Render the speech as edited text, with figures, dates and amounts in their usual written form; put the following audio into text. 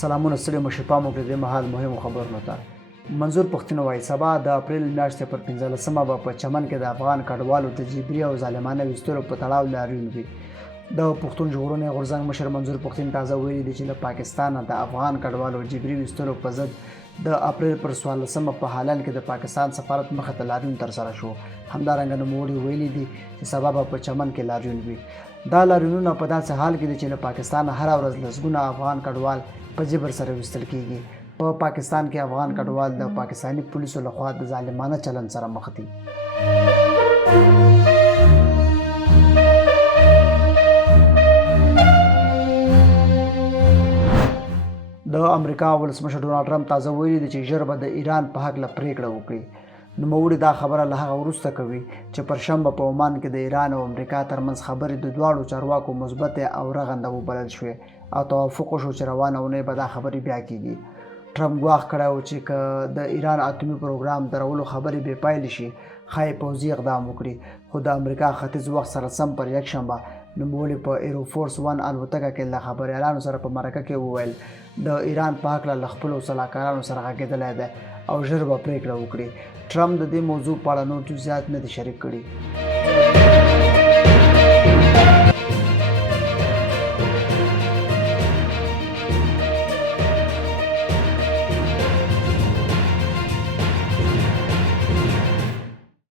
سلامونه ستړي مشر پام وکړئ د مهال مهمو خبرونو ته. منظور پښتون وایي سبا د اپریل میاشتې پر 15مه به په چمن کې د افغان کډوالو د جبري او ظالمانه ویستلو په تړاو لاریون وي. د پښتون ژغورنې غورځنګ مشر منظور پښتون تازه ویلي دي چې له پاکستانه د افغان کډوالو جبري ویستلو په ضد د اپریل پر 14مه په هالند کې د پاکستان سفارت مخې ته لاریون ترسره شو. همدارنګه نوموړي ویلي دي چې سبا به په چمن کې لاریون وي. دا لاریونونه په داسې حال کې دي چې له پاکستانه هره ورځ لسګونه افغان کډوال په جبر سره ویستل کیږي. په پاکستان کې افغان کډوال د پاکستاني پولیسو لخوا د ظالمانه چلند سره مخ دي. د امریکا ولسمشر ډونالډ ټرمپ تازه ویلي دي چې ژر به د ایران په هکله پریکړه وکړي. نوموړي دا خبره له هغه وروسته کوي چې پرشنبه په عمان کې د ایران او امریکا ترمنځ خبرې د دواړو چارواکو مثبتې او رغنده وبلل شوې او توافق وشو چې روانه اونۍ به دا خبرې بیا کیږي. ټرمپ ګواښ کړی و چې که د ایران اتومي پروګرام درولو خبرې بې پایلې شي ښایي پوځي اقدام وکړي. خو د امریکا ختیځ وخت سره سم پر یکشنبه نوموړي په ایروفورس 1 الوتکه کې له خبریالانو سره په مرکه کې وویل د ایران په هکله له خپلو سلاکارانو سره غږېدلی دی او ژر به پریکړه وکړي. ټرمپ د دې موضوع په اړه نور جزئیات نه دي شریک کړي.